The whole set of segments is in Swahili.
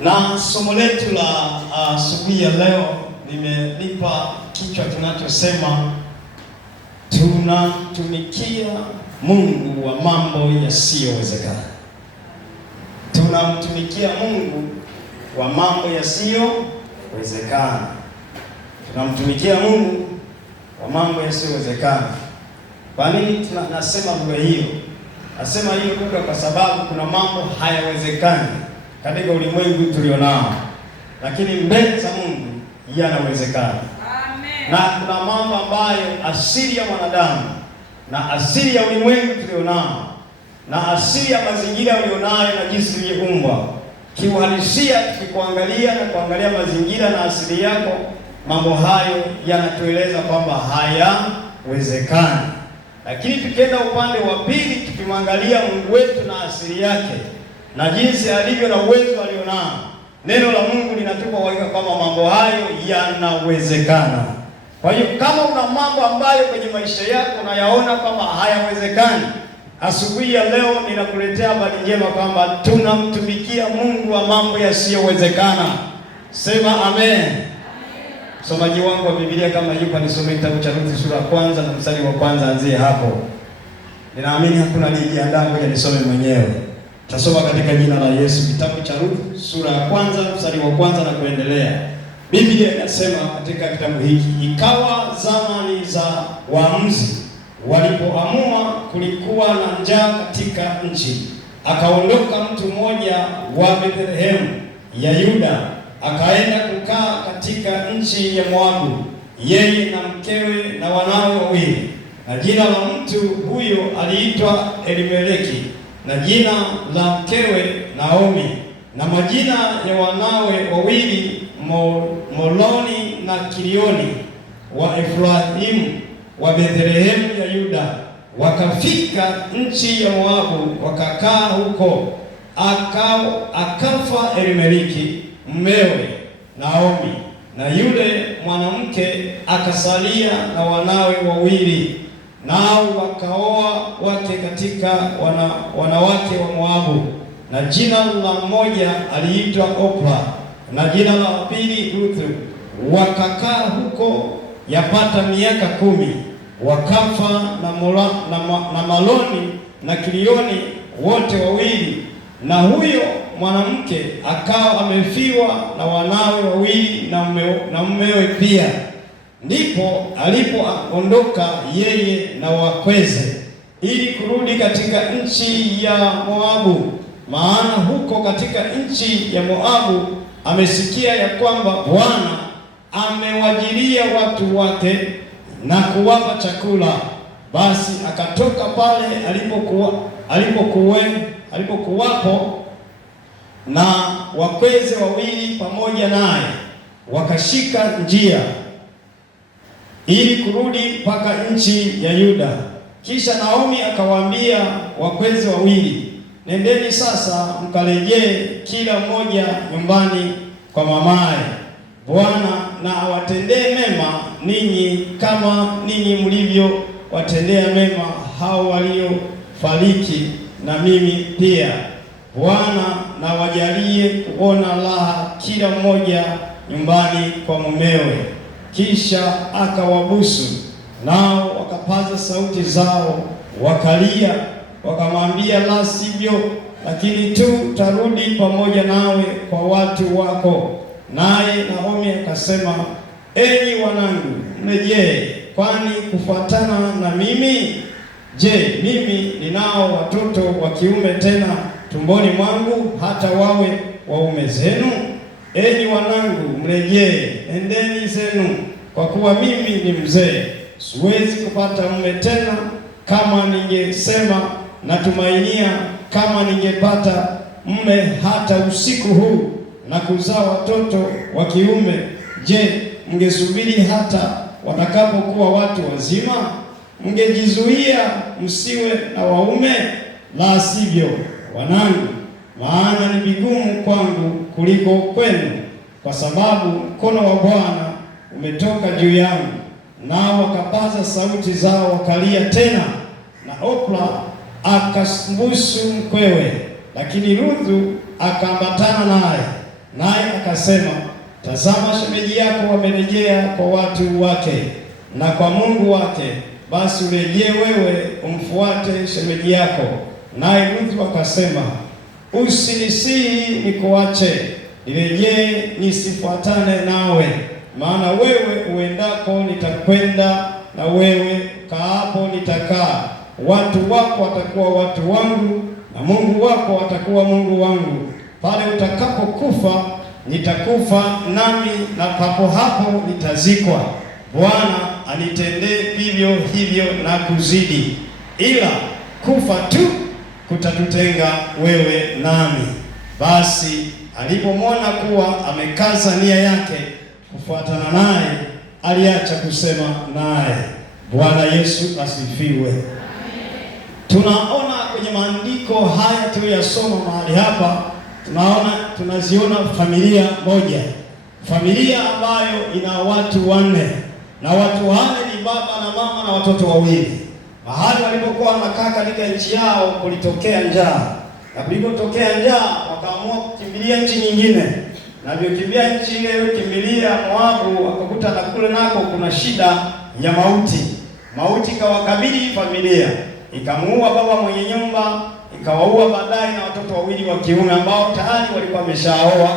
Na somo letu la asubuhi ya leo nimelipa kichwa kinachosema tunamtumikia Mungu wa mambo yasiyowezekana. Tunamtumikia Mungu wa mambo yasiyowezekana. Tunamtumikia Mungu wa mambo yasiyowezekana. Kwa nini nasema lugha hiyo? Nasema hiyo lugha kwa sababu kuna mambo hayawezekani katika ulimwengu tulionao, lakini mbele za Mungu yanawezekana. Amen. Na kuna mambo ambayo asili ya mwanadamu na asili ya ulimwengu tulionao na asili ya mazingira ulionayo na jinsi ulivyoumbwa, kiuhalisia tukikuangalia na kuangalia mazingira na asili yako, mambo hayo yanatueleza kwamba hayawezekani. Lakini tukienda upande wa pili, tukimwangalia Mungu wetu na asili yake na jinsi alivyo na uwezo alionao, neno la Mungu linatupa uhakika kwamba mambo hayo yanawezekana. Kwa hiyo kama una mambo ambayo kwenye maisha yako unayaona kwamba hayawezekani, asubuhi ya leo ninakuletea habari njema kwamba tunamtumikia Mungu wa mambo yasiyowezekana. Sema amen. Msomaji wangu wa Biblia kama yupo nisome kitabu cha Ruthu sura ya kwanza na mstari wa kwanza, anzie hapo. Ninaamini hakuna aliyejiandaa, ngoja nisome mwenyewe. Tasoma katika jina la Yesu, kitabu cha Ruthu sura ya kwanza mstari wa kwanza na kuendelea. Biblia inasema katika kitabu hiki, ikawa zamani za waamuzi walipoamua, kulikuwa na njaa katika nchi. Akaondoka mtu mmoja wa Bethlehemu ya Yuda, akaenda kukaa katika nchi ya Moabu, yeye na mkewe na wanawe wawili. Na jina la mtu huyo aliitwa Elimeleki, na jina la mkewe Naomi, na majina ya wanawe wawili Moloni na Kilioni, wa Efraimu wa Bethlehemu ya Yuda. Wakafika nchi ya Moabu, wakakaa huko. Akafa Elimeleki mmewe Naomi, na yule mwanamke akasalia na wanawe wawili, nao wakaoa wake katika wanawake wa Moabu. Na jina la mmoja aliitwa Opra, na jina la pili Ruthu. Wakakaa huko yapata miaka 10. Wakafa na Maloni na Kilioni wote wawili, na huyo mwanamke akawa amefiwa na wanawe wawili na mumewe pia. Ndipo alipoondoka yeye na wakweze ili kurudi katika nchi ya Moabu, maana huko katika nchi ya Moabu amesikia ya kwamba Bwana amewajilia watu wake na kuwapa chakula. Basi akatoka pale alipokuwapo na wakweze wawili pamoja naye, wakashika njia ili kurudi mpaka nchi ya Yuda. Kisha Naomi akawaambia wakweze wawili, nendeni sasa mkarejee kila mmoja nyumbani kwa mamaye. Bwana na awatendee mema ninyi kama ninyi mlivyo watendea mema hao waliofariki, na mimi pia. Bwana na wajalie kuona raha kila mmoja nyumbani kwa mumewe. Kisha akawabusu, nao wakapaza sauti zao wakalia, wakamwambia, la sivyo, lakini tu tarudi pamoja nawe kwa watu wako. Naye Naomi akasema, enyi wanangu, mrejee, kwani kufuatana na mimi? Je, mimi ninao watoto wa kiume tena tumboni mwangu, hata wawe waume zenu? Enyi wanangu, mrejee, endeni zenu, kwa kuwa mimi ni mzee, siwezi kupata mume tena. Kama ningesema natumainia kama ningepata mume hata usiku huu na kuzaa watoto wa kiume, je, mngesubiri hata watakapokuwa watu wazima? Mngejizuia msiwe na waume? La sivyo, wanangu, maana ni vigumu kwangu kuliko kwenu, kwa sababu mkono wa Bwana umetoka juu yangu. Nao wakapaza sauti zao wakalia tena, na Opra akambusu mkwewe, lakini Ruthu akaambatana naye. naye akasema, tazama, shemeji yako amerejea kwa watu wake na kwa Mungu wake, basi urejee wewe umfuate shemeji yako. Naye Ruthu akasema, usinisihi nikuache, nirejee nisifuatane nawe, maana wewe uendako nitakwenda, na wewe kaapo nitakaa. Watu wako watakuwa watu wangu, na Mungu wako atakuwa Mungu wangu. Pale utakapokufa nitakufa nami, na papo hapo nitazikwa. Bwana anitendee vivyo hivyo na kuzidi, ila kufa tu kutatutenga wewe nami. Basi alipomwona kuwa amekaza nia yake kufuatana naye, aliacha kusema naye. Bwana Yesu asifiwe. Tunaona kwenye maandiko haya tuliyosoma mahali hapa, tunaziona familia moja, familia ambayo ina watu wanne, na watu wanne ni baba na mama na watoto wawili. Mahali walipokuwa wanakaa katika nchi yao kulitokea njaa, na kulipotokea njaa wakaamua kukimbilia nchi nyingine, na aliyokimbia nchi ile kukimbilia Moabu, wakakuta na kule nako kuna shida ya mauti. Mauti ikawakabili familia, ikamuua baba mwenye nyumba, ikawaua baadaye na watoto wawili wa kiume ambao tayari walikuwa wameshaoa,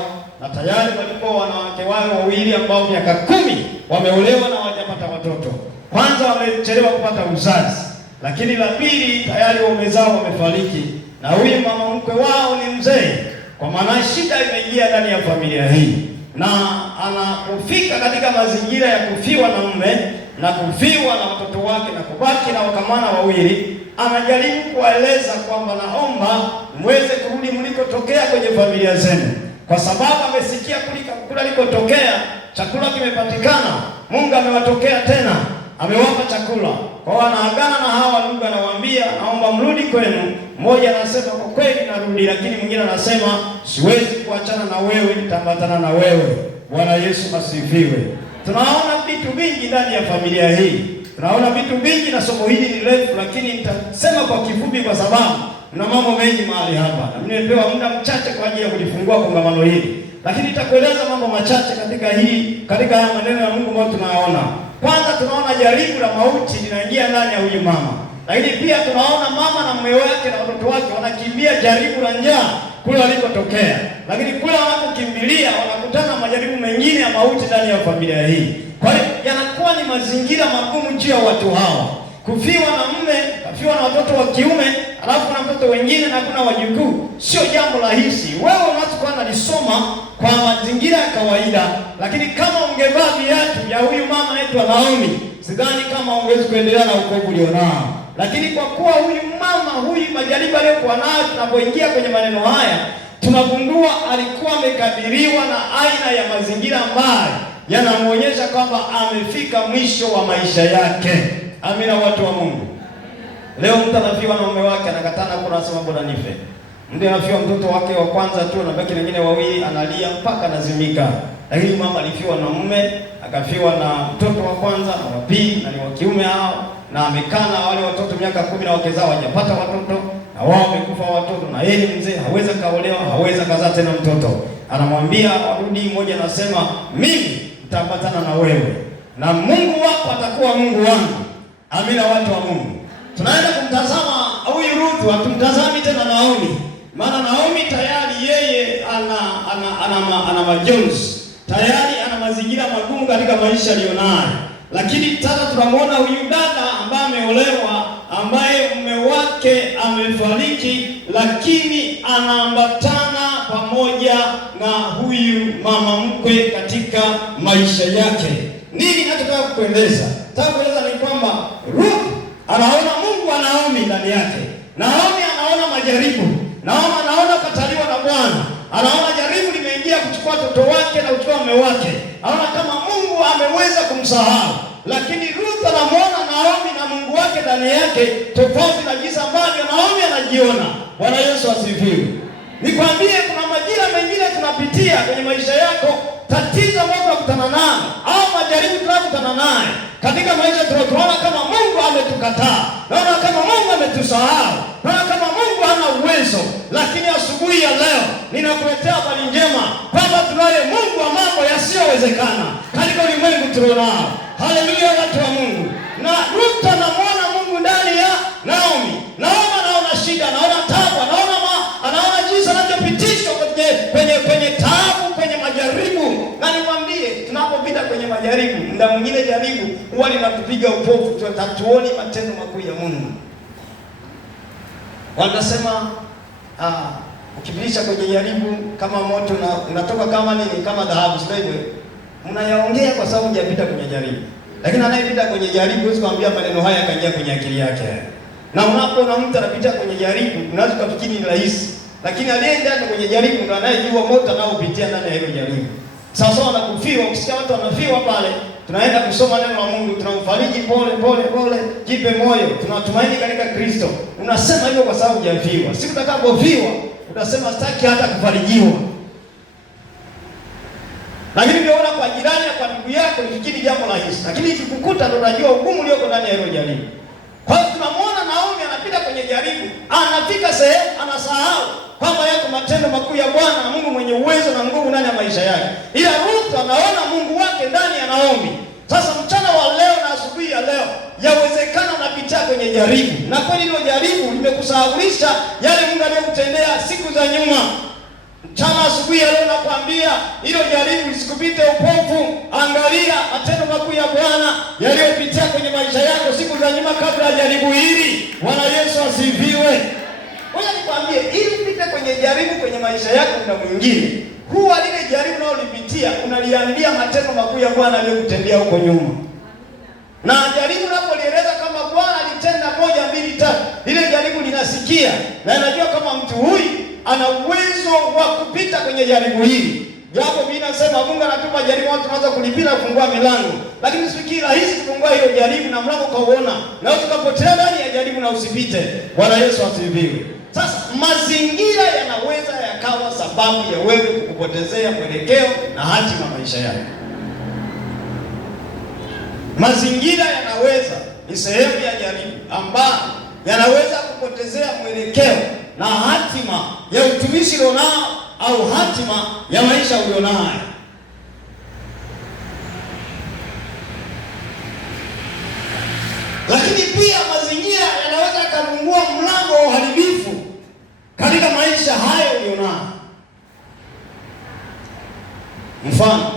na tayari walikuwa wanawake wao wawili ambao miaka 10 wameolewa na hawajapata watoto. Kwanza wamechelewa kupata uzazi, lakini la pili tayari waume zao wamefariki, na huyu mama mkwe wao ni mzee. Kwa maana shida imeingia ndani ya familia hii, na anapofika katika mazingira ya kufiwa na mume na kufiwa na watoto wake na kubaki na wakamana wawili, anajaribu kuwaeleza kwamba naomba mweze kurudi mlikotokea kwenye familia zenu, kwa sababu amesikia kule alikotokea chakula kimepatikana, Mungu amewatokea tena, amewapa chakula. Kwa wanaagana na hawa ndugu, anawaambia naomba mrudi kwenu. Mmoja anasema kwa kweli narudi, lakini mwingine anasema siwezi kuachana na wewe, nitaambatana na wewe. Bwana Yesu asifiwe. Tunaona vitu vingi ndani ya familia hii, tunaona vitu vingi, na somo hili ni refu, lakini nitasema kwa kifupi kwa sababu na mambo mengi mahali hapa, na mimi nimepewa muda mchache kwa ajili ya kulifungua kongamano hili, lakini nitakueleza mambo machache katika haya maneno ya Mungu ambayo tunayaona. Kwanza tunaona jaribu la mauti linaingia ndani ya huyu mama, lakini pia tunaona mama na mume wake na watoto wake wanakimbia jaribu la njaa kule walikotokea, lakini kule wanapokimbilia wanakutana majaribu mengine ya mauti ndani ya familia hii. Kwa hiyo yanakuwa ni mazingira magumu juu ya watu hawa, kufiwa na mume, kufiwa na watoto wa kiume, alafu na watoto wengine na kuna wajukuu. Sio jambo rahisi. Wewe unachokuwa unalisoma kwa mazingira ya kawaida, lakini kama ungevaa viatu ya huyu mama anaitwa Naomi, sidhani kama ungeweza kuendelea na wokovu ulionao. Lakini kwa kuwa huyu mama, huyu majaribu aliyokuwa nayo, tunapoingia kwenye maneno haya tunagundua alikuwa amekadiriwa na aina ya mazingira ambayo yanamuonyesha kwamba amefika mwisho wa maisha yake. Amina, watu wa Mungu. Leo mtu anafiwa na mume wake, anakatana kuna anasema bora nife. Mtu anafiwa mtoto wake wa kwanza tu, na baki wengine wawili, analia mpaka anazimika. Lakini mama alifiwa na mume, akafiwa na mtoto wa kwanza na wa pili, na ni wa kiume hao, na amekaa na wale watoto miaka 10 na wake zao hawajapata watoto, na wao wamekufa watoto, na yeye ni mzee, hawezi kaolewa, hawezi kazaa tena mtoto. Anamwambia warudi, mmoja anasema mimi nitaambatana na wewe, na Mungu wako atakuwa Mungu wangu. Amina, watu wa Mungu. Tunaenda kumtazama huyu Ruthu, hatumtazami tena Naomi, maana Naomi tayari yeye ana majonzi, tayari ana mazingira magumu katika maisha aliyonayo. Lakini sasa tunamwona huyu dada ambaye ameolewa, ambaye mume wake amefariki, lakini anaambatana pamoja na huyu mama mkwe katika maisha yake. Nini nataka kukueleza? Nataka kueleza ni kwamba Ruth anaona Mungu wa Naomi ndani yake. Naomi anaona majaribu, Naomi anaona kataliwa na Bwana, anaona jaribu limeingia kuchukua watoto wake na kuchukua mume wake, anaona kama Mungu ameweza kumsahau. Lakini Ruth anamwona Naomi na Mungu wake ndani yake, tofauti na jinsi ambavyo Naomi anajiona. Bwana Yesu asifiwe. Nikwambie, kuna majira mengine tunapitia kwenye maisha yako, tatizo ambalo tunakutana nalo au majaribu tunakutana nayo katika maisha, tunaona kama Mungu ametukataa, tunaona kama Mungu ametusahau, tunaona kama Mungu hana uwezo. Lakini asubuhi ya leo ninakuletea habari njema kwamba yasiyowezekana katika ulimwengu tulionao. Haleluya, watu wa Mungu. Na Ruth anamwona Mungu ndani ya Naomi. Naomi anaona shida, anaona taabu, anaona jinsi anavyopitishwa kwenye taabu, kwenye majaribu. Na nikwambie, tunapopita kwenye majaribu, muda mwingine jaribu huwa linatupiga upofu, tutatuoni matendo makuu ya Mungu. Wanasema ukipitisha kwenye jaribu kama moto na unatoka kama nini, kama dhahabu, sio hivyo? Mnayaongea kwa sababu hujapita kwenye jaribu. Lakini anayepita kwenye jaribu huwezi kumwambia maneno haya kaingia kwenye akili yake. Na unapoona mtu anapita kwenye jaribu, unaweza kufikiri ni rahisi. Lakini aliyeenda kwenye jaribu ndo anayejua moto anaopitia ndani ya hilo jaribu. Sasa wanakufiwa, ukisikia watu wanafiwa pale, tunaenda kusoma neno la Mungu, tunamfariji pole, jipe moyo, tunatumaini katika Kristo. Unasema hivyo kwa sababu hujafiwa. Siku utakapofiwa, utasema sitaki hata kufarijiwa. Lakini ukiona kwa jirani na kwa ndugu yako nifikiri jambo rahisi. Lakini ikikukuta ndo unajua ugumu ulioko ndani ya hilo jaribu. Kwa hiyo tunamwona Naomi anapita kwenye jaribu, anafika sehemu anasahau kwamba yako matendo makuu ya Bwana na Mungu mwenye uwezo na nguvu ndani ya maisha yake. Ila Ruth anaona Mungu wake ndani ya Naomi. Sasa mchana wa leo na asubuhi ya leo, yawezekana unapitia kwenye jaribu. Na kweli hilo jaribu limekusahaulisha yale Mungu aliyokutendea siku za nyuma. Mchana asubuhi ya leo nakwambia hilo jaribu lisikupite upofu. Angalia matendo makuu ya Bwana yaliyopitia kwenye maisha yako siku za nyuma kabla ya jaribu hili. Bwana Yesu asifiwe. Ngoja nikwambie, ili upite kwenye jaribu kwenye maisha yako na mwingine, huwa lile jaribu unalolipitia unaliambia matendo makuu ya Bwana aliyokutendea huko nyuma. Na jaribu unapolieleza kama Bwana alitenda 1, 2, 3, lile jaribu linasikia na inajua kama mtu huyu ana uwezo wa kupita kwenye jaribu hili. Japo mimi nasema Mungu anatupa jaribu watu tunaanza kulipita kufungua milango. Lakini si rahisi kufungua hilo jaribu na mlango kauona. Na ukapotea ndani ya jaribu na usipite. Bwana Yesu asifiwe. Sasa mazingira yanaweza yakawa sababu ya wewe kukupotezea mwelekeo na hatima maisha yako. Mazingira yanaweza ni sehemu ya jaribu ambayo yanaweza kupotezea mwelekeo na hatima ya utumishi ulionao au hatima ya maisha ulionayo. Lakini pia mazingira yanaweza kufungua mlango wa uharibifu katika maisha hayo ulionayo. Mfano,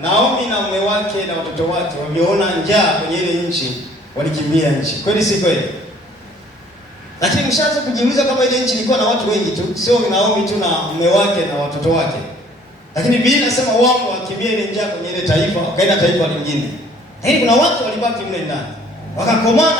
Naomi na mume wake na watoto wake waliona njaa kwenye ile nchi, walikimbia nchi. Kweli si kweli? Lakini mshaanza kujiuliza kama ile nchi ilikuwa na watu wengi tu, sio Naomi tu na mume wake na watoto wake. Lakini Biblia inasema wao wakimbia ile njaa kwenye ile taifa, wakaenda taifa lingine. Lakini kuna watu walibaki mle ndani. Wakakomana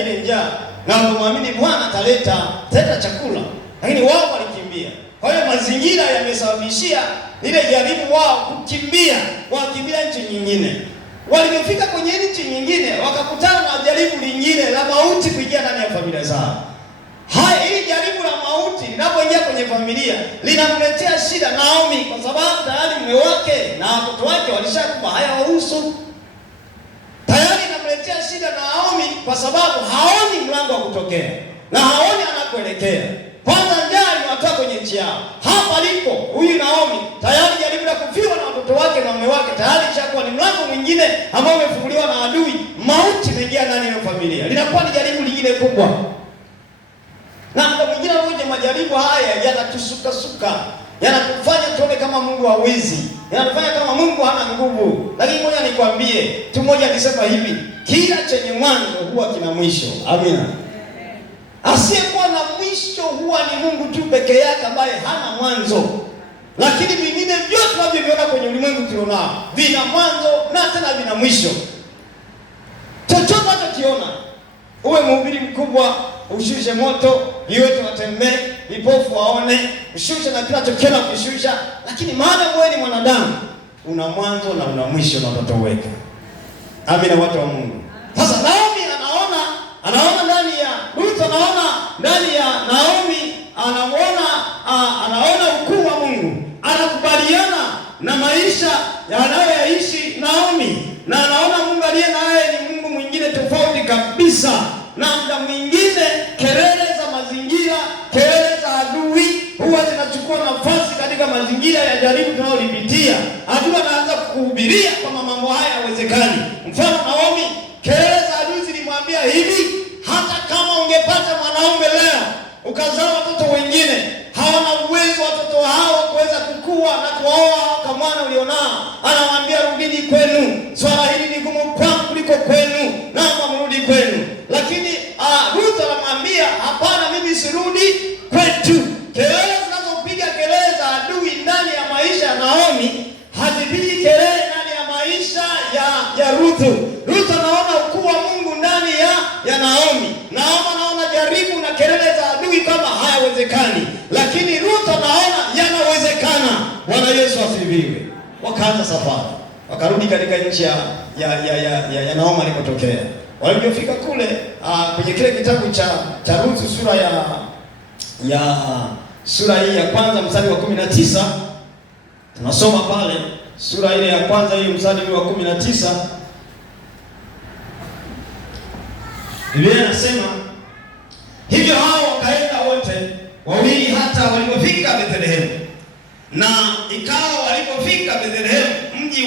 ile njaa na kumwamini Bwana ataleta chakula. Lakini wao walikimbia. Kwa hiyo mazingira yamesababishia ile jaribu wao kukimbia, wakimbia nchi nyingine. Walipofika kwenye nchi nyingine, wakakutana na jaribu lingine la mauti kuingia ndani ya familia zao. Hili jaribu la mauti linapoingia kwenye familia linamletea shida Naomi, kwa sababu tayari mume wake na watoto wake walishakufa, hayawahusu. Tayari inamletea shida Naomi kwa sababu haoni mlango wa kutokea na haoni anakoelekea. Kwanza njaa imewatoa kwenye nchi yao. Hapa lipo huyu Naomi, tayari jaribu la kufiwa na watoto wake na mume wake tayari ishakuwa ni mlango mwingine ambao umefunguliwa na adui. Mauti imeingia ndani ya familia. Linakuwa ni jaribu lingine kubwa. Na kwa mwingine wote majaribu haya yanatusuka, yanatufanya tuone kama Mungu hawezi, yanatufanya kama Mungu hana nguvu. Lakini ngoja nikwambie, mtu mmoja alisema hivi, kila chenye mwanzo huwa kina mwisho. Amina. Asiyekuwa na mwisho huwa ni Mungu tu peke yake ambaye hana mwanzo. Lakini vingine vyote tunavyoviona kwenye ulimwengu tulionao vina mwanzo na tena vina mwisho. Chochote unachokiona, uwe mhubiri mkubwa, ushushe moto, viwete watembee, vipofu waone, ushushe na kila chokiona ukishusha, lakini maana wewe ni mwanadamu, una mwanzo na una mwisho na utatoweka. Amina, watu wa Mungu. Sasa Naomi anaona ndani ya Ruth, anaona ndani ya Naomi, anaona ukuu wa Mungu, anakubaliana na maisha yanayoishi Naomi, na anaona Mungu aliye naye ni Mungu mwingine tofauti kabisa. Na muda mwingine kelele za mazingira, kelele za adui huwa zinachukua nafasi katika mazingira ya jaribu tunalolipitia. Adui anaanza kuhubiria kwamba mambo haya hayawezekani. Mfano Naomi, kelele za adui zilimwambia hivi, hata kama ungepata mwanaume leo ukazaa watoto wengine, hawana uwezo watoto hao kuweza kukua na kuoa kama mwana ulionao. Anawaambia rudini kwenu, swala hili ni gumu kwangu kuliko kwenu, naomba mrudi kwenu. Lakini Ruth anamwambia hapana, mimi sirudi kwetu. Kelele zinazopiga kelele za adui ndani ya maisha ya Naomi hazipigi kelele ndani ya maisha ya Ruth. Ruth anaona ukuu wa Mungu ndani ya Naomi. Naomi anaona jaribu na kelele za adui kama hayawezekani, lakini Ruth anaona yanawezekana. Bwana Yesu asifiwe. Wakaanza safari, wakarudi katika nchi ya Naomi alikotokea. Walipofika kule kwenye kile kitabu cha Ruth sura hii ya kwanza mstari wa 19, tunasoma pale sura ile ya kwanza hiyo mstari wa 19. Biblia inasema hivyo hao wakaenda wote wawili hata walipofika Bethlehemu. Na ikawa walipofika Bethlehemu, mji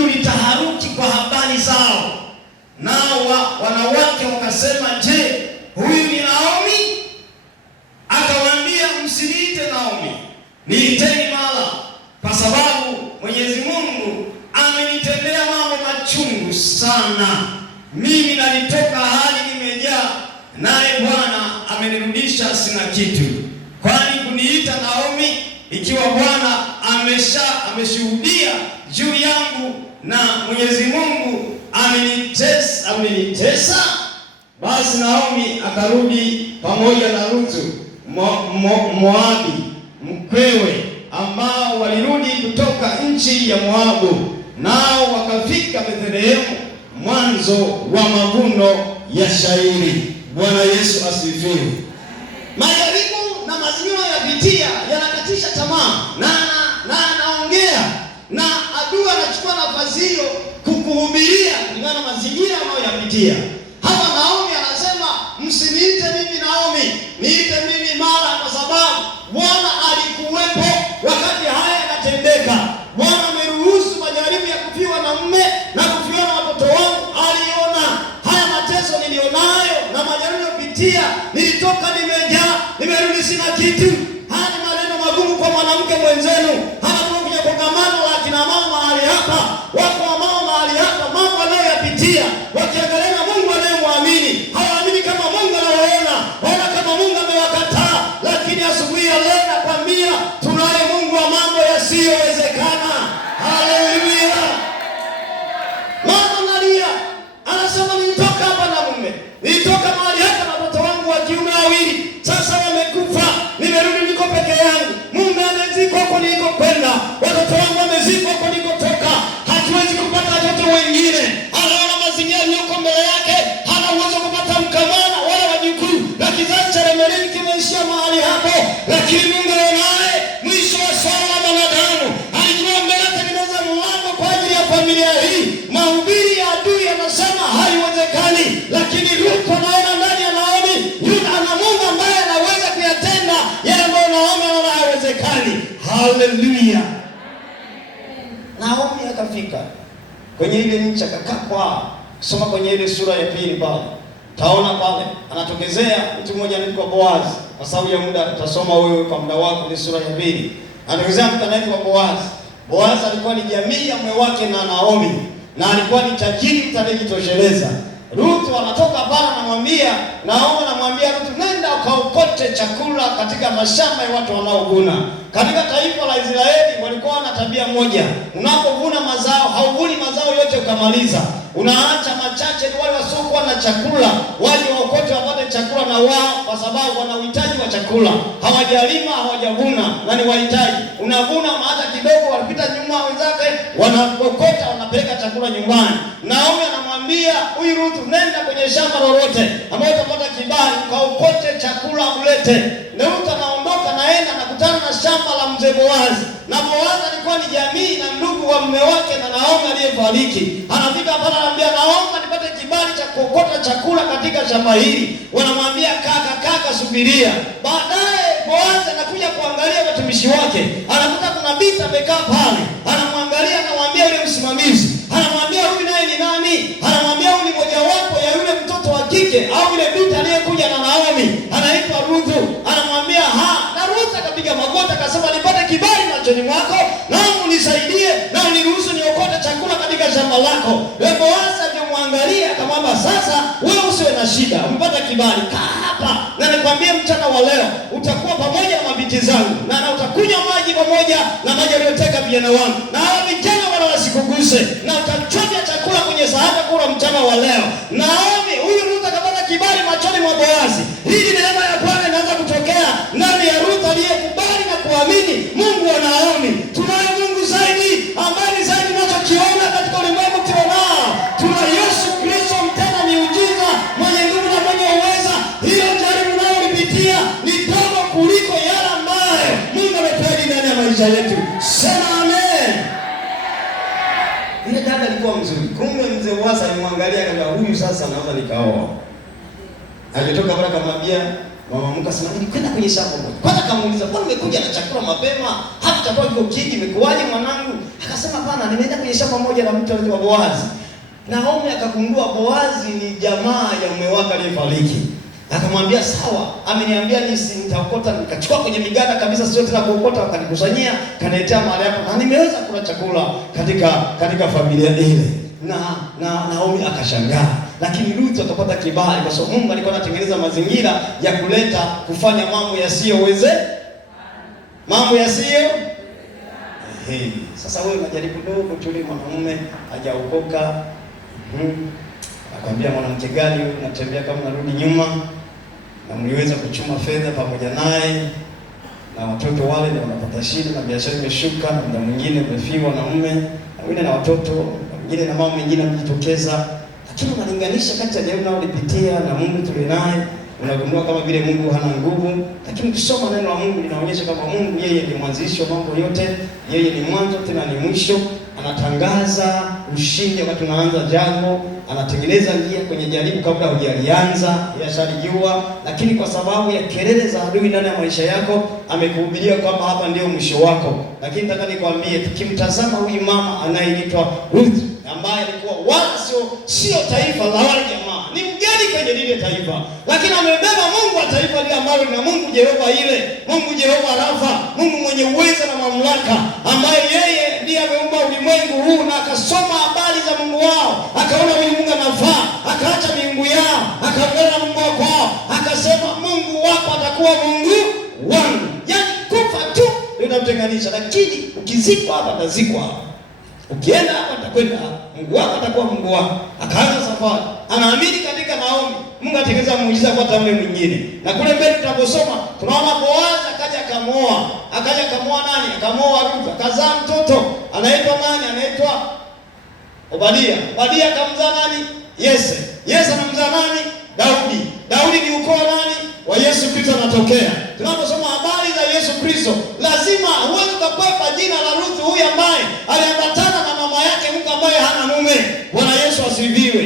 ulitaharuki kwa habari zao. Nao wanawake wakasema, je, huyu ni Naomi? Akawaambia, msiniite Naomi, niiteni Mara, kwa sababu Mwenyezi Mungu amenitendea mambo machungu sana. Mimi nalitoka hali nimejaa, naye Bwana amenirudisha sina kitu. Kwani kuniita Naomi, ikiwa Bwana ameshuhudia juu yangu na Mwenyezi Mungu amenitesa? Basi Naomi akarudi pamoja na Ruthu Moabi mkwewe, ambao walirudi kutoka nchi ya Moabu, nao wakafika Bethlehemu mwanzo wa mavuno ya shairi. Bwana Yesu asifiwe. Majaribu na mazingira yapitia yanakatisha tamaa, na anaongea na adui anachukua nafasi hiyo kukuhubiria kulingana na mazingira anayoyapitia. Hapa Naomi anasema, msiniite mimi Naomi, niite mimi Mara, kwa sababu Bwana alikuwepo wakati haya yanatendeka. Bwana ameruhusu majaribu ya kufiwa na mume na kufiwa na watoto wangu. Aliona haya mateso nilionayo na majaribu yopitia, nilitoka nimejaa, nimerudi sina kitu. Haya ni maneno magumu kwa mwanamke mwenzenu. Hata tunakuja kongamano la kina mama mahali hapa, wako mama mahali hapa, mambo anayoyapitia, wakiangalia na Mungu anayemwamini, hawaamini kama Mungu anawaona, waona kama Mungu amewakataa. Lakini asubuhi ya leo nakwambia, tunaye Mungu wa mambo yasiyowezekana. Haleluya. Mama Maria anasema, nilitoka hapa na mume, nilitoka mahali hapa na watoto wangu wa kiume wawili, sasa wamekufa, nimerudi niko peke yangu. Mume amezikwa huko nilikokwenda, watoto wangu wamezikwa huko nilikotoka, hatuwezi kupata watoto wengine. Anaona mazingira yaliyoko mbele yake, hana uwezo kupata mkamana wala wajukuu, na kizazi cha Remeleki kimeishia mahali hapo. Lakini Mungu anaye mwisho wa swala la wanadamu, alijua mbele atengeneza mlango kwa ajili ya familia hii. Mahubiri ya adui yanasema haiwezekani, lakini Ruth anaona ndani ya Naomi ana Mungu ambaye anaweza kuyatenda yale ambayo Naomi anaona haiwezekani. Haleluya. Naomi akafika kwenye ile nchi, akakaa kwa soma kwenye ile sura ya pili pale, taona pale anatokezea mtu mmoja anaitwa Boazi. Kwa sababu ya muda utasoma wewe kwa muda wako, ni sura ya pili. Anatokezea mtu anaitwa Boazi. Boazi alikuwa ni jamii ya mume wake na Naomi, na alikuwa ni tajiri mtajitosheleza. Ruth anatoka pale, anamwambia Naomi, anamwambia Ruth, nenda ukaokote chakula katika mashamba ya watu wanaovuna. Katika taifa la Israeli walikuwa na tabia moja, unapovuna mazao hauvuni mazao yote ukamaliza, unaacha machache wale wasiokuwa na chakula waje waokote wapate chakula na wao, kwa sababu wana uhitaji wa chakula, hawajalima hawajavuna na ni wahitaji. Unavuna hata kidogo, walipita nyuma wenzake wanaokota, wanapeleka chakula nyumbani. Naomi anamwambia huyu Ruth, nenda kwenye shamba lolote ambao utapata kibali, ukaokote chakula ulete. Ruth anaondoka, naenda nakutana na shamba la mzee Boazi, na Boazi alikuwa ni jamii na ndugu wa mume wake na Naomi aliyefariki. Anafika pale, anamwambia Naomi, nipate kibali cha kuokota chakula katika shamba hili. Wanamwambia kaka subiria. Baadaye Boazi anakuja kuangalia watumishi wake, anakuta kuna binti amekaa pale, anamwangalia, anamwambia yule msimamizi, anamwambia huyu naye ni nani? Anamwambia huyu ni mojawapo ya yule mtoto wa kike au yule binti aliyekuja na Naomi, anaitwa Ruthu. Anamwambia na Ruthu akapiga magoti akasema, nipate kibali machoni mwako, naomba unisaidie na uniruhusu niokote chakula katika shamba lako. Boazi akamwangalia akamwambia, sasa wewe usiwe na shida, umepata kibali, kaa hapa na nikwambie mchana wa leo utakuwa pamoja na mabinti zangu na utakunywa maji pamoja na maji aliyoteka vijana wangu, na hao vijana wala wasikuguse, na utachovya chakula kwenye sahani kula mchana wa leo. Naomi, huyu Ruthu akapata kibali machoni mwa Boazi. Hii ni neema ya Bwana inaanza kutokea ndani ya Ruthu aliyekubali na kuamini Mungu wa Naomi. Tunaye Mungu zaidi ambaye ni zaidi tunachokiona katika ulimwengu tunao. Tuna Yesu Kristo mtenda miujiza, mwenye nguvu na mwenye uweza. Hiyo jaribu unayolipitia ni dogo kuliko yale ambayo Mungu ametuahidi ndani ya maisha yetu. Sema amen. Ile dada alikuwa mzuri. Kumbe mzee Boazi alimwangalia kama huyu sasa naweza nikaoa. Alitoka pale akamwambia mama mke, sema nilikwenda kwenye shamba moja. Kwanza akamuuliza, "Mbona umekuja na chakula mapema? Hata chakula kiko kingi, imekuwaje mwanangu?" Akasema, "Hapana, nimeenda kwenye shamba moja na mtu anaitwa Boazi." Naomi akagundua Boazi ni jamaa ya mume wake aliyefariki. Akamwambia, "Sawa, ameniambia nitaokota, nikachukua kwenye miganda kabisa, sio tena kuokota, akanikusanyia, kaniletea mahali hapa na nimeweza kula chakula katika familia ile." Na Naomi akashangaa, lakini Ruthu akapata kibali kwa sababu Mungu alikuwa anatengeneza mazingira ya kufanya mambo yasiyo. Sasa wewe unajaribu dogo tu, ile mwanamume hajaokoka. Akamwambia, "Mwanamke gani wewe unatembea kama unarudi nyuma?" Na mliweza kuchuma fedha pamoja naye, na watoto wale ndio wanapata shida, na biashara imeshuka, na muda mwingine umefiwa na mume, na wengine na watoto, na wengine na mambo mengine yanajitokeza. Lakini unalinganisha kati ya leo unaolipitia na Mungu tulionaye, unagundua kama vile Mungu hana nguvu. Lakini ukisoma neno la Mungu linaonyesha kama Mungu yeye ni mwanzilishi wa mambo yote, yeye ni mwanzo tena ni mwisho. Anatangaza ushindi wakati unaanza jambo, anatengeneza njia kwenye jaribu kabla hujalianza, yashalijua. Lakini kwa sababu ya kelele za adui ndani ya maisha yako, amekuhubiria kwamba hapa ndio mwisho wako. Lakini nataka nikwambie, tukimtazama huyu mama anayeitwa Ruthu, ambaye alikuwa wala sio taifa la wale jamaa, ni mgeni kwenye lile taifa, lakini amebeba Mungu wa taifa lile ambalo na Mungu Jehova Mungu Jehova Rafa, Mungu mwenye uwezo na mamlaka, ambaye yeye ndiye ameumba ulimwengu huu. Na akasoma habari za Mungu wao, akaona huyu Mungu anafaa, akaacha miungu yao, akaungana na Mungu wao, akasema Mungu wako atakuwa Mungu wangu. Yaani kufa tu linamtenganisha, lakini ukizikwa hapa atazikwa hapa, ukienda hapa atakwenda hapa, Mungu wako atakuwa Mungu wako. Akaanza safari, anaamini katika Naomi, Mungu atengeneza muujiza kwa tamu mwingine. Na kule mbele tunaposoma tunaona Boazi akaja akamuoa nani? Akamuoa Ruthu, akazaa mtoto anaitwa nani? Anaitwa Obadia. Obadia akamzaa nani? Yese anamzaa nani? Daudi ni ukoo nani? Wa Yesu Kristo anatokea. Tunaposoma habari za Yesu Kristo, lazima huwezi kukwepa jina la Ruthu, huyu ambaye aliambatana na mama yake mke ambaye hana mume. Bwana Yesu asifiwe.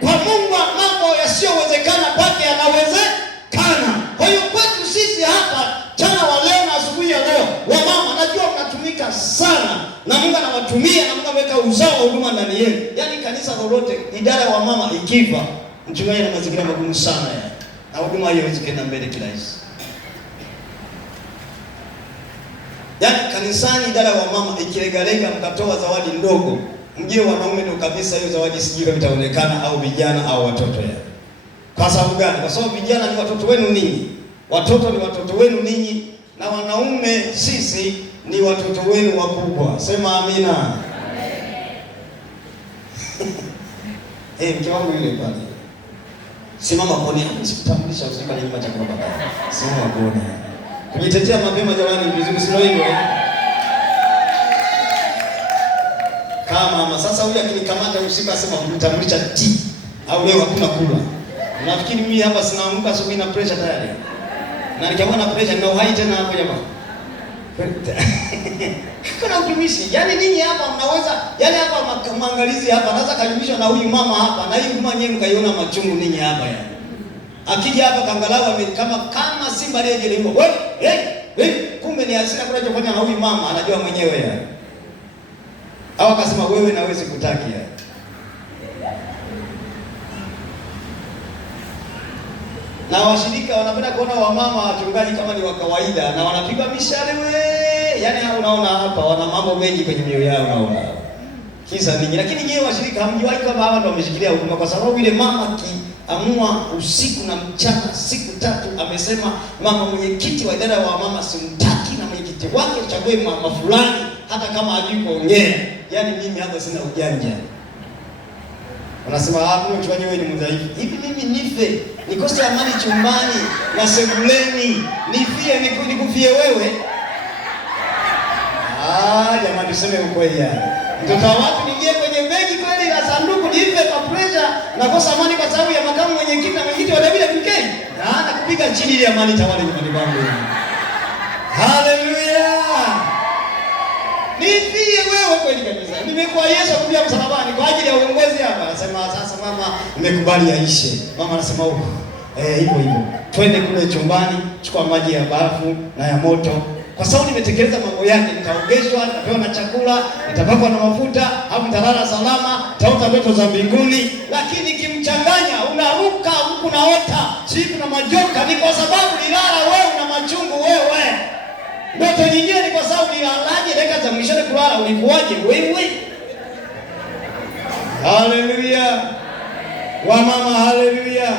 Kwa Mungu mambo yasiyowezekana kwake yanawezekana. Kwa hiyo kwetu sisi hapa jana wa leo na asubuhi ya leo, wamama najua mnatumika sana na Mungu anawatumia, na Mungu ameweka uzao wa huduma ndani yenu. Yaani kanisa lolote, idara ya wamama ikifa, mchungaji na mazingira magumu sana ya. Na huduma hiyo haiwezi kwenda mbele kirahisi. Yaani kanisani idara ya wamama ikilegalega mkatoa zawadi ndogo, mjie wanaume ndio kabisa hiyo zawadi sijui kama itaonekana, au vijana au watoto ya. Kwa sababu gani? Kwa sababu vijana ni watoto wenu ninyi. Watoto ni watoto wenu ninyi, na wanaume sisi ni watoto wenu wakubwa. Sema amina. Amen. Mke wangu yule pale. Simama kone, sikutambulisha usika nyuma cha baba. Simama kone. Kujitetea mapema jamani, vizuri sio hivyo. Kama sasa huyu akinikamata usika asema kumtambulisha T au leo hakuna kula. Unafikiri mimi hapa sinaamka asubuhi na pressure tayari? Na nikiamka na pressure na uhai tena hapo jamaa. Kuna utumishi. Yaani ninyi hapa mnaweza, yaani hapa maangalizi hapa anaweza kajumishwa na huyu mama hapa, na hii mama nyenye mkaiona machungu ninyi hapa yani. Akija hapa kangalau kama simba aliyejelewa. Wewe, kumbe kumbe ni hasira kuna chofanya na huyu mama anajua mwenyewe ya. Au akasema wewe na wewe sikutaki ya. Na washirika wanapenda kuona wamama wachungaji kama ni wa kawaida na wanapigwa mishale we. Yaani unaona hapa wana mambo mengi kwenye mioyo yao unaona. Kisa nini? Lakini nyewe washirika hamjuai kama hawa ndio wameshikilia huduma kwa sababu ile mama amua usiku na mchana siku 3 amesema mama mwenyekiti wa idara wa mama simtaki na mwenyekiti wake uchague mama fulani hata kama hajui kuongea. Yaani mimi hapa sina ujanja. Wanasema hapo mchungaji wewe ni mdhaifu. Hivi mimi nife, nikose amani chumbani na sebuleni, nifie nikufie wewe? Jamani tuseme ukweli yani. Mtoto wa watu niingie kwenye begi kweli la sanduku niipe kwa pressure na kosa amani kwa sababu ya makamu mwenyekiti na mwenyekiti wa David Mkei. Na kupiga chini ile amani tawale nyumbani kwangu. Haleluya. Nifie wewe kweli kabisa. Nimekuwa Yesu kuja msalabani kwa ajili ya uongozi hapa. Anasema sasa mama nimekubali yaishe. Mama anasema huko. Hivyo. Twende kule chumbani, chukua maji ya barafu na ya moto. Kwa sababu nimetekeleza mambo yake, nitaogeshwa, nitapewa na chakula, nitapakwa na mafuta, au nitalala salama, nitaota ndoto za mbinguni. Lakini kimchanganya unaruka huku naota, siku na majoka ni kwa sababu nilala wewe na machungu wewe. Ndoto nyingine ni kwa sababu nilalaje dakika za mwisho kulala ulikuwaje wewe? Haleluya. Wamama haleluya.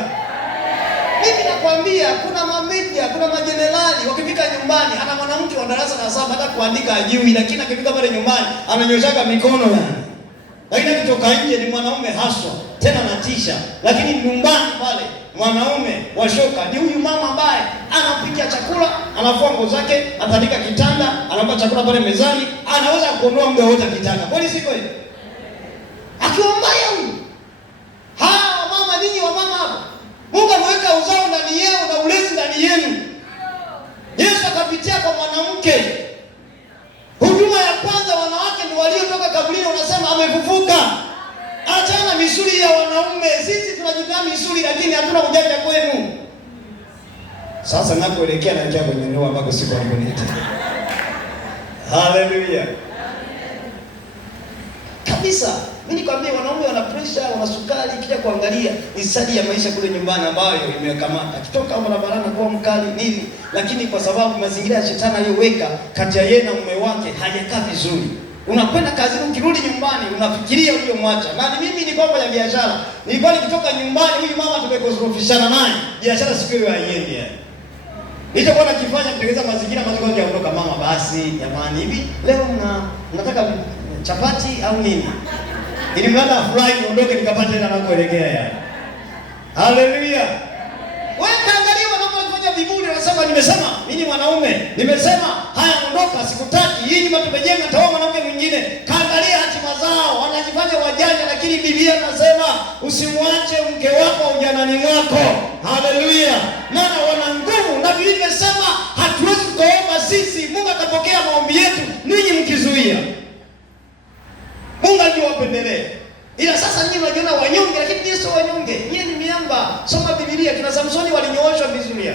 Mimi nakwambia kuna mamedia, kuna majenerali wakifika nyumbani, ana mwanamke wa darasa la 7 hata kuandika ajui, lakini akifika pale nyumbani ananyoshaga mikono yani. Lakini akitoka nje ni mwanaume haswa, tena natisha. Lakini nyumbani pale mwanaume wa shoka ni huyu mama ambaye anapikia chakula, anafua nguo zake, atandika kitanda, anampa chakula pale mezani, anaweza kuondoa muda wote kitanda. Kwani si kweli? Akiwa mbaya huyu. Mama ninyi wa mama hapa. Mungu ameweka uzao ndani yenu na ulezi ndani yenu. Yesu akapitia kwa mwanamke. Huduma ya kwanza wanawake ndio waliotoka kaburini wanasema amefufuka. Achana misuli ya wanaume. Sisi tunajitaa misuli lakini hatuna ujanja kwenu. Sasa nakuelekea kwenye ndoa ambako siku aliponiita. Haleluya. Kabisa. Mimi nikwambia wanaume wana pressure, wana sukari, kija kuangalia ni sadi ya maisha kule nyumbani ambayo imekamata. Akitoka barabarani kwa mkali nini, lakini kwa sababu mazingira ya shetani aliyoweka kati ya yeye na mume wake hajakaa vizuri. Unakwenda kazini ukirudi nyumbani unafikiria uliyomwacha. Na mimi nilikuwa kwenye biashara. Nilikuwa nikitoka nyumbani huyu mama tumekorofishana naye. Biashara siku hiyo haiendi yani. Nilichokuwa nakifanya kutengeneza mazingira mazuri ya kuondoka mama basi jamani hivi leo nataka chapati au nini? Ili mlada fly niondoke nikapate tena nakoelekea yani. Haleluya. Wewe kaangalia wanapofanya viburi wanasema nimesema mimi mwanaume nimesema haya ondoka sikutaki hii nyumba tumejenga taoa mwanamke mwingine. Kaangalia hatima zao wanajifanya wajanja lakini Biblia inasema usimwache mke wako ujanani mwako. Haleluya. Maana wana nguvu na Biblia inasema hatuwezi kuomba sisi Mungu atapokea maombi yetu ninyi mkizuia. Mungu aliwapendelea. Ila sasa nyinyi mnajiona wanyonge lakini Yesu wanyonge. Nyinyi ni miamba. Soma Biblia kina Samsoni walinyooshwa vizuri.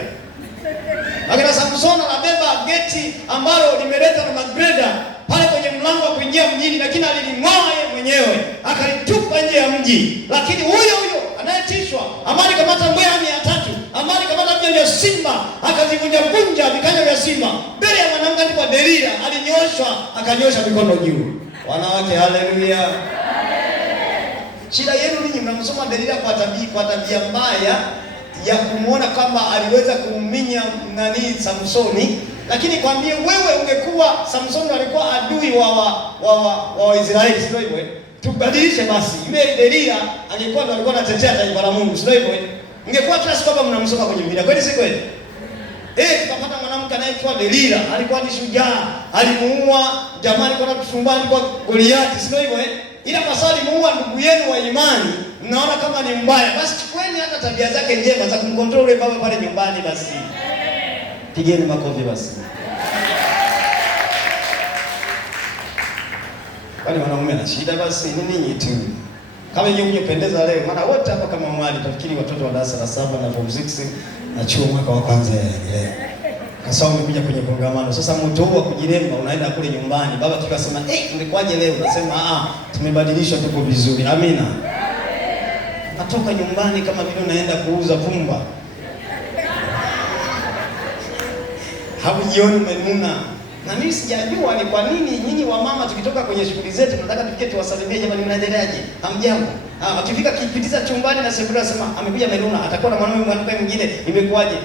Akina Samsoni anabeba geti ambalo limeleta na magreda pale kwenye mlango wa kuingia mjini lakini aliling'oa yeye mwenyewe akalitupa nje ya mji. Lakini huyo anayetishwa amani kamata mbweha 300, amani kamata vya simba akazivunja vikanya vya simba. Mbele ya mwanamke alikuwa Delila alinyoshwa akanyosha mikono juu. Wanawake haleluya. Shida yenu ninyi mnamsoma Delila kwa tabia mbaya ya kumuona kama aliweza kuminya Samsoni, lakini kwambie wewe ungekuwa Samsoni alikuwa adui wa Israeli sio hivyo? Tubadilishe basi. Yule Delila alikuwa ndo alikuwa anatetea taifa la Mungu sio hivyo? Ungekuwa kila siku hapa mnamsoma kwenye Biblia. Kweli si kweli? Tukapata mwanamke anaitwa Delila, alikuwa ni shujaa, alimuua jamaa alikuwa anatusumbua alikuwa Goliathi sio hivyo? Ila kwa sababu alimuua ndugu yenu wa imani, mnaona kama ni mbaya. Basi chukueni hata tabia zake njema za kumcontrol yule baba pale nyumbani basi. Pigeni makofi basi. Kwani wanaume na shida basi ni ninyi tu. Kama nyinyi mnyopendeza leo, maana wote hapa kama mwali tafikiri watoto wa darasa la 7 na form 6 na chuo mwaka wa kwanza. Sasa umekuja kwenye kongamano. Sasa moto huu wa kujiremba unaenda kule nyumbani. Baba tukasema, ungekwaje leo? Unasema, tumebadilishwa, tuko vizuri. Amina. Natoka nyumbani kama vile unaenda kuuza pumba. Haujioni umenuna. Na mimi sijajua ni kwa nini nyinyi wamama tukitoka kwenye shughuli zetu tunataka tufike tuwasalimie, jamani mnaendeleaje? Hamjambo. Akifika kipitiza chumbani na sebuleni anasema amekuja amenuna, atakuwa na mwanamke mwingine, imekuaje?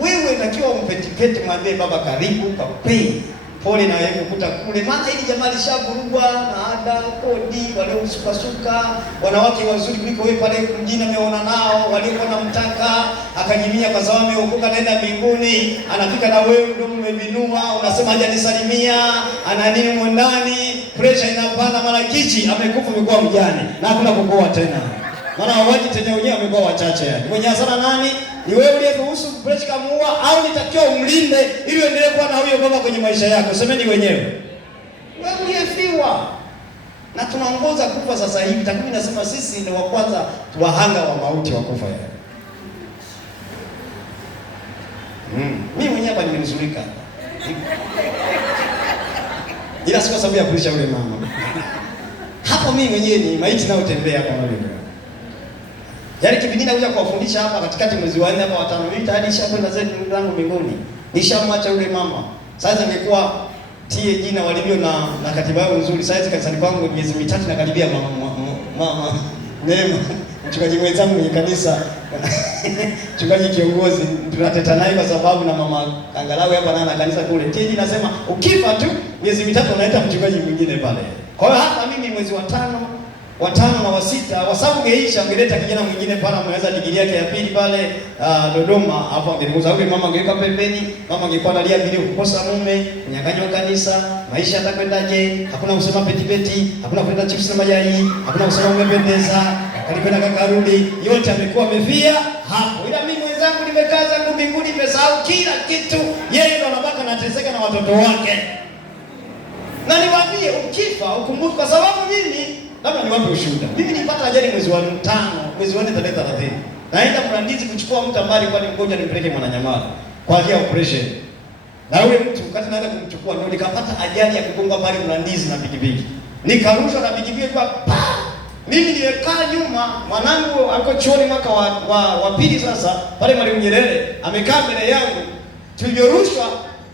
Wewe unatakiwa umpetipete, mwambie baba karibu, kapei. Pole na wewe kukuta kule, maana hili jamaa lishavurugwa na ada, kodi, waliosukasuka, wanawake wazuri kuliko wewe pale mjini ameona nao, waliokuwa namtaka, akajimia kwa sababu ameokoka naenda mbinguni, anafika na wewe ndio umevinua, unasema hajanisalimia, ana nini mwandani, pressure inapanda, mara kichi amekufa, amekuwa mjane, na hakuna kukoa tena. Maana wawaji tena wenyewe wamekuwa wachache yani. Mwenye hasara nani? Ni wewe uliyeruhusu pressure kamuua, au nitakiwa umlinde ili uendelee kuwa na huyo baba kwenye maisha yako? Semeni wenyewe. Wewe uliyefiwa. Na tunaongoza kufa sasa hivi. Takwimu inasema sisi ndio wa kwanza wahanga wa mauti wa kufa yani. Mimi mwenyewe hapa nimenizulika. Ila si kwa sababu ya kulisha yule mama. Hapo mimi mwenyewe ni maiti nao tembea kama vile. Yaani kipindi nakuja kuwafundisha hapa katikati mwezi wa 4 hapa wa 5, mimi tayari nishakwenda zetu mlango mbinguni. Nishamwacha yule mama. Sasa nimekuwa tie jina walivyo na katiba yao nzuri. Sasa kanisani kwangu miezi 3 nakaribia mama Neema, mchungaji mwenzangu kwenye kanisa. Mchungaji kiongozi tunateta naye kwa sababu na mama Kangalawe hapa na kanisa kule. Tie jina nasema ukifa tu miezi 3 unaita mchungaji mwingine pale. Kwa hiyo hata mimi mwezi wa 5 na wa 6 wasabu geisha ungeleta kijana mwingine pale ameweza digrii yake ya pili pale Dodoma, hapo angelikuza yule mama angeweka pembeni, mama angekuwa analia bila kukosa mume, kunyang'anywa kanisa, maisha yatakwendaje? Hakuna kusema peti, hakuna kwenda chips na mayai, hakuna kusema umependeza, alikwenda kakarudi, yote amekuwa amefia hapo. Ila mimi mwenzangu nimekaa zangu mbinguni, nimesahau kila kitu, yeye ndo anabaka anateseka na watoto wake. Na niwaambie ukifa ukumbuke, kwa sababu mimi labda niwape ushuhuda. Mimi nilipata ajali mwezi wa 5, mwezi wa 4 tarehe 30. Naenda Mlandizi kuchukua mtu ambaye alikuwa ni mgonjwa nimpeleke Mwananyamala kwa ajili ya operation. Na yule mtu wakati naenda kumchukua ndio nikapata ajali ya kugonga pale Mlandizi na pikipiki. Nikarushwa na pikipiki kwa mimi nimekaa nyuma, mwanangu alikuwa chuoni mwaka wa pili sasa, pale Mwalimu Nyerere, amekaa mbele yangu. Tulivyorushwa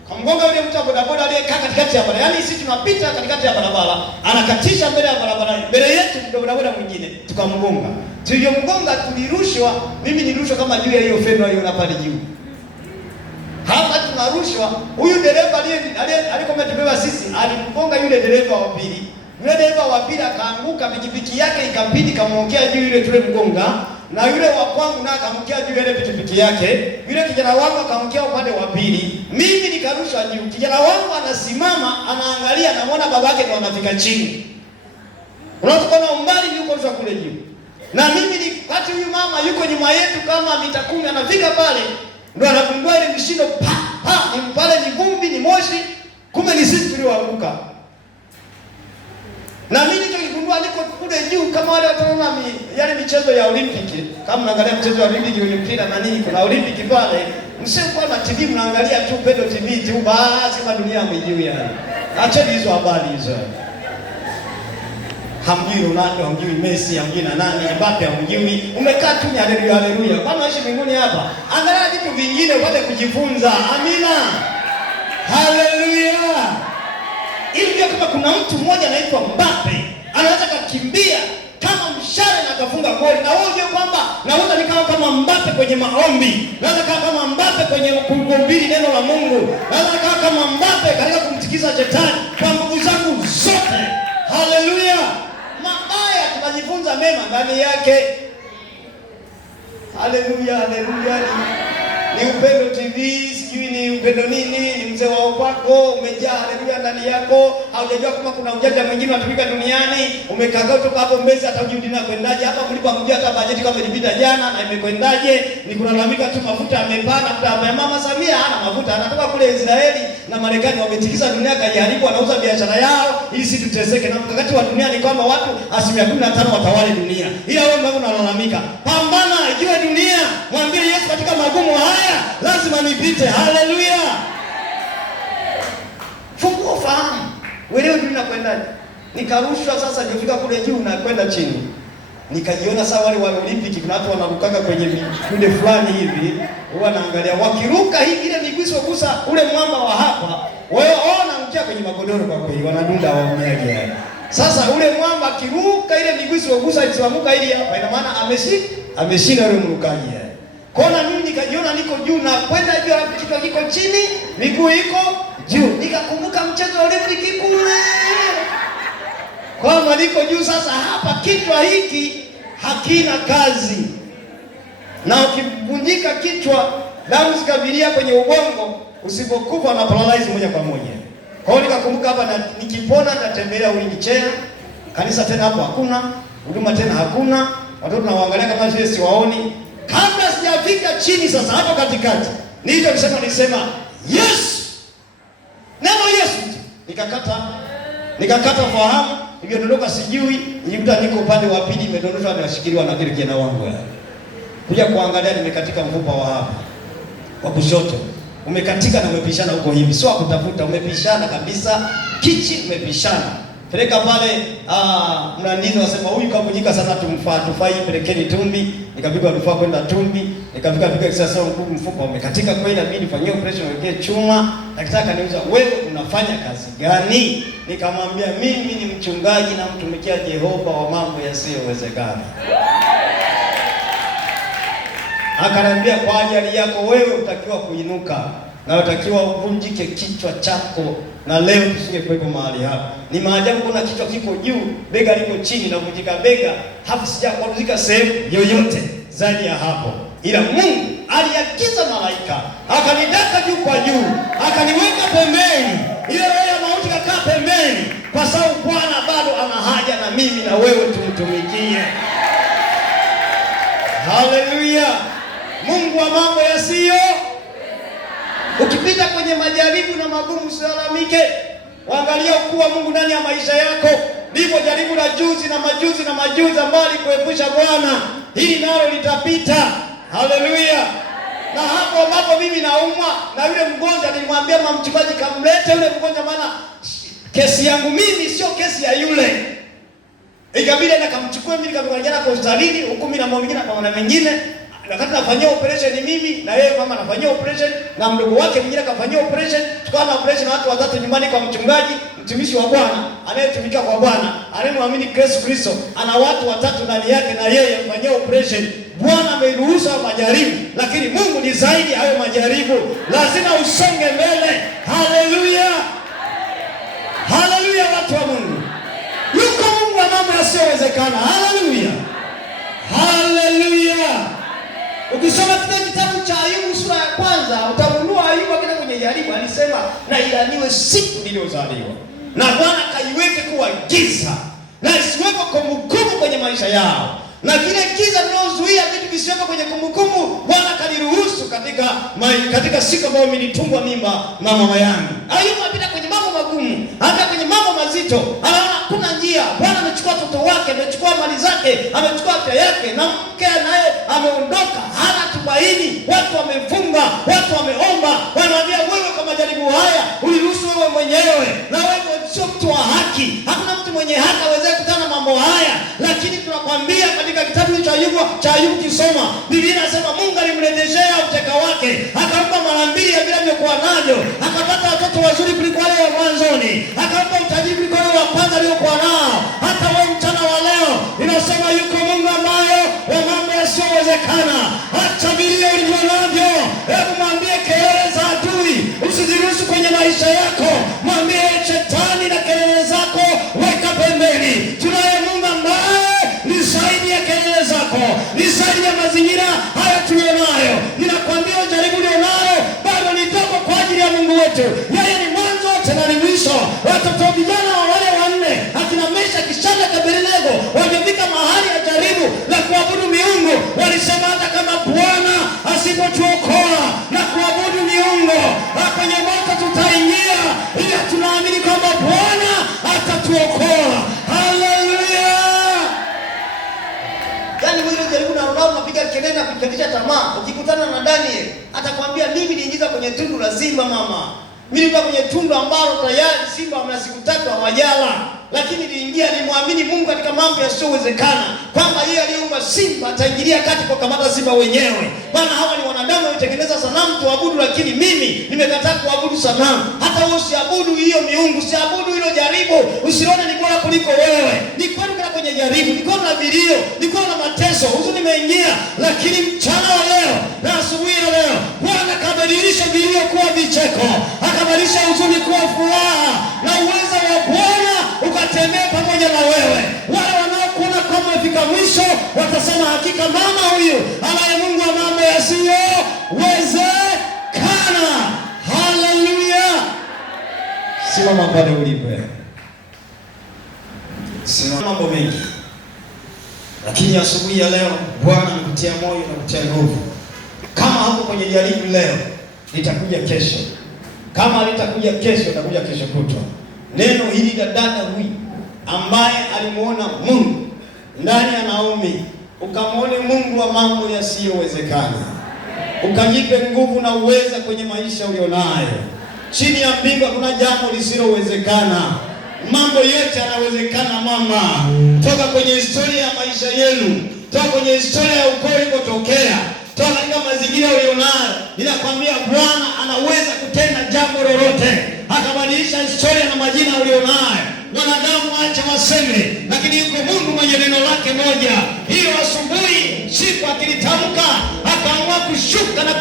kamgonga yule mtu wa bodaboda aliyekaa katikati ya barabara. Yaani sisi tunapita katikati ya barabara, anakatisha mbele ya barabara. Mbele yetu ndio bodaboda mwingine, tukamgonga. Tulivyomgonga tulirushwa, mimi nirushwa kama juu ya hiyo feno hiyo na pale juu. Hapa tunarushwa, huyu dereva alikuwa ametubeba sisi, alimgonga yule dereva wa pili. Yule dereva wa pili akaanguka, pikipiki yake ikapindi kamwongea juu yule tule mgonga. Na yule wa kwangu na akamkia juu ile pikipiki yake. Yule kijana wangu akamkia upande wa pili. Mimi nikarushwa juu. Kijana wangu anasimama, anaangalia, anaona babake ndo anafika chini. Unaona umbali yuko rushwa kule juu. Na mimi ni kati huyu mama yuko nyuma yetu kama mita 10, anafika pale ndo anagundua ile mshindo ni pale, ni vumbi, ni moshi, kumbe ni sisi tulioanguka. Na mimi niligundua niko kule juu kama wale wataona yale michezo ya Olimpiki. Kama mnaangalia mchezo wa Olimpiki ule mpira na nini, kuna Olimpiki pale. Msikuwa na TV mnaangalia tu Pendo TV tu basi, kama dunia mwijui yani. Acheni hizo habari hizo. Hamjui Ronaldo, hamjui Messi, hamjui na nani, Mbappe hamjui. Umekaa tu ni haleluya haleluya. Kwa nini mbinguni hapa? Angalia vitu vingine upate kujifunza. Amina. Haleluya. Ili kama kuna mtu mmoja anaitwa Mbappe, anaweza kukimbia kama mshale na akafunga goli. Na wewe unajua kwamba naweza nikawa kama Mbappe kwenye maombi. Naweza kama Mbappe kwenye kuhubiri neno la Mungu. Naweza kama Mbappe katika kumtikiza shetani kwa nguvu zangu zote. Haleluya. Mabaya tunajifunza mema ndani yake. Haleluya, haleluya. Ni Upendo TV, sijui ni Upendo nini, ni mzee wa upako umejaa haleluya. ndani yako, haujajua kama kuna ujanja mwingine unatumika duniani. Umekaa toka hapo Mbezi, hata hujui dunia kwendaje. Hapa mlipo hamjui hata bajeti kama ilipita jana na imekwendaje. Ni kulalamika tu mafuta yamepanda. Hata Mama Samia hana mafuta, anatoka kule Israeli na Marekani wametikisa dunia, kajaribu wanauza biashara yao ili sisi tuteseke. Na mkakati wa dunia ni kwamba watu 15% watawale dunia. Ila wewe mbona unalalamika? Pambana, ijue dunia. Mwambie Yesu, katika magumu haya lazima nipite. Haleluya. Fungua fahamu. Wewe dunia kwendaje? Nikarushwa sasa nilifika kule juu na kwenda chini. Nikajiona sawa wale wa Olympic, kuna watu wanarukaka kwenye kunde fulani hivi. Huwa naangalia wakiruka hivi ile miguu gusa ule mwamba wa hapa. Wewe ona mkia kwenye magodoro kwa kweli wanadunda waomeaje. Sasa ule mwamba akiruka ile miguu gusa isiwamuka ili hapa, ina maana ameshinda yule mrukaji. Kona mimi nikajiona niko juu na kwenda juu, alafu kichwa kiko chini, miguu iko juu. Nikakumbuka mchezo wa Olympic kule. Kwa niko juu sasa, hapa kichwa hiki hakina kazi. Na ukivunjika kichwa, damu zikavilia kwenye ubongo, usipokufa na paralyze moja kwa moja. Kwa hiyo nikakumbuka hapa, na nikipona nitatembelea wheelchair. Kanisa tena hapo hakuna, huduma tena hakuna. Watoto nawaangalia kama vile siwaoni. Kabla sijafika chini sasa hapo katikati, nilisema yes. Neno Yesu. Nikakata fahamu, niliondoka sijui, nilikuta niko upande wa pili, nimedondoshwa na shikiliwa na kile kijana wangu. Kuja kuangalia nimekatika mfupa wa hapa wa kushoto. Umekatika na umepishana huko hivi. Sio kutafuta, umepishana kabisa. Kichi umepishana. Peleka pale mlandizi wasema huyu kavunjika sana, tufai pelekeni Tumbi. Nikapigwa rufaa kwenda Tumbi. Nikafika sasa mfupa umekatika kweli, inabidi nifanyie operation wekee chuma. Daktari kaniuliza, wewe unafanya kazi gani? Nikamwambia mimi ni mchungaji na mtumikia Jehova wa mambo yasiyowezekana. Akaniambia kwa ajili yako wewe utakiwa kuinuka na utakiwa uvunjike kichwa chako, na leo tusingekuwepo mahali hapa. Ni maajabu kuna kichwa kiko juu, bega liko chini na kuvunjika bega, hapo sijakwaruzika sehemu yoyote zaidi ya hapo. Ila Mungu aliagiza malaika, akanidaka juu kwa juu, akaniweka pembeni. Ile roho ya mauti kakaa pembeni, kwa sababu Bwana bado ana haja na mimi na wewe tumtumikie. Haleluya. Mungu wa mambo yasiyo. Ukipita kwenye majaribu na magumu usilalamike. Waangalia ukuu wa Mungu ndani ya maisha yako. Ndivyo jaribu la juzi na majuzi ambalo alikuepusha Bwana, hili nalo litapita. Haleluya. Na hapo ambapo mimi naumwa na yule mgonjwa, nilimwambia mama mchungaji kamlete yule mgonjwa, maana kesi yangu mimi sio kesi ya yule. Ikabidi nikamchukua mimi nikamwangalia kwa hospitali huko, mimi na mama mwingine na mengine. Wakati nafanyia operation mimi na yeye mama anafanyia operation na mdogo wake mwingine akafanyia operation, tukawa na operation watu watatu nyumbani kwa mchungaji, mtumishi wa Bwana, anayetumika kwa Bwana, anayemwamini Yesu Kristo, ana watu watatu ndani yake na yeye afanyia operation. Bwana ameruhusu majaribu, lakini Mungu ni zaidi hayo majaribu. Lazima usonge mbele. Haleluya. Haleluya watu wa Mungu. Yuko Mungu wa mambo yasiyowezekana. Haleluya. Haleluya. Ukisoma katika kitabu cha Ayubu sura ya kwanza, utagundua Ayubu akenda kwenye jaribu alisema na ilaniwe siku niliyozaliwa. Na Bwana kaiweke kuwa giza na isiwepo kumbukumbu kwenye maisha yao. Na kile giza linalozuia vitu visiwepo kwenye kumbukumbu, Bwana kaniruhusu katika siku ambayo nilitungwa mimba na mama yangu. Ayubu apita kwenye mambo magumu, hata kwenye mambo mazito, anaona hakuna njia. Bwana amechukua watoto wake, amechukua mali zake, amechukua afya yake, na mke naye ameondoka, hana tumaini. Watu wamefunga, watu wameomba, wanamwambia wewe kwa majaribu haya uliruhusu wewe mwenyewe, na wewe sio mtu wa haki. Hakuna mtu mwenye haki aweze kutana mambo haya, lakini tunakwambia katika kitabu cha Ayubu kisoma, Biblia inasema Mungu alimrejeshea uteka wake, akampa mara mbili ya vile alivyokuwa navyo, akapata watoto wazuri kuliko wale wa mwanzoni, akampa utajiri kuliko wale wa kwanza aliokuwa nao. Hata wewe mchana wa leo inasema yuko Mungu ambaye wa mambo yasiyowezekana. Acha vilio ulivyo navyo, hebu mwambie kelele za adui usiziruhusu kwenye maisha yako. Mwambie shetani na kelele zako weka pembeni. Tunaye Mungu ambaye ni zaidi ya kelele zako, ni zaidi ya mazingira haya tulionayo. Ninakwambia jaribu ulionalo bado ni dogo kwa ajili ya Mungu wetu. Yeye ni mwanzo tena ni mwisho. watoto vijana wa wale wanne akina Meshaki, Shadraka, Abednego wangefika mahali ya jaribu la kuabudu miungu, walisema hata kama Bwana asipotuokoa na kuabudu miungu kwenye moto tutaingia, ila tunaamini kwamba Bwana atatuokoa. Haleluya! Yaani wewe jaribu na Ronaldo unapiga kelele na kukatisha tamaa. Ukikutana na Daniel atakwambia mimi niingiza kwenye tundu la simba mama. Mimi nilikuwa kwenye tundu ambalo tayari simba wana siku 3 hawajala. Lakini niliingia, nimwamini Mungu katika mambo yasiyowezekana, kwamba yeye aliyeumba simba ataingilia kati kwa kamata simba wenyewe. Bwana, hawa ni wanadamu walitengeneza sanamu tuabudu, lakini mimi nimekataa kuabudu sanamu. Hata wewe usiabudu hiyo miungu, usiabudu hilo jaribu. Usione ni bora kuliko wewe. Ni kweli kana kwenye jaribu, ni kweli na vilio, ni kweli na mateso, huzuni imeingia, lakini mchana wa leo na asubuhi ya leo Bwana kabadilisha vilio kuwa vicheko, akabadilisha huzuni kuwa furaha, na uwezo wa Bwana ukatembea pamoja na wewe. Wale wanaokuona kama umefika mwisho watasema hakika mama huyu anaye Mungu wa mambo yasiyowezekana. Haleluya! Simama pale ulipo. Simama mambo mengi, lakini asubuhi ya leo Bwana anakutia moyo na kutia nguvu. Kama hapo kwenye jaribu leo, litakuja kesho. Kama litakuja kesho, litakuja kesho kutwa. Neno hili la dada huyu ambaye alimuona Mungu ndani ya Naomi, ukamwone Mungu wa mambo yasiyowezekana, ukajipe nguvu na uweza kwenye maisha ulionayo. Chini ya mbingu kuna jambo lisilowezekana. Mambo yote yanawezekana mama. Toka kwenye historia ya maisha yenu, toka kwenye historia ya ukoo ulikotokea, toka katika mazingira ulionayo, ninakwambia Bwana anaweza kutenda jambo lolote, akabadilisha historia na majina ulionayo. Wanadamu acha waseme, lakini yuko Mungu mwenye neno lake moja. Hiyo asubuhi siku akilitamka, akaamua kushuka na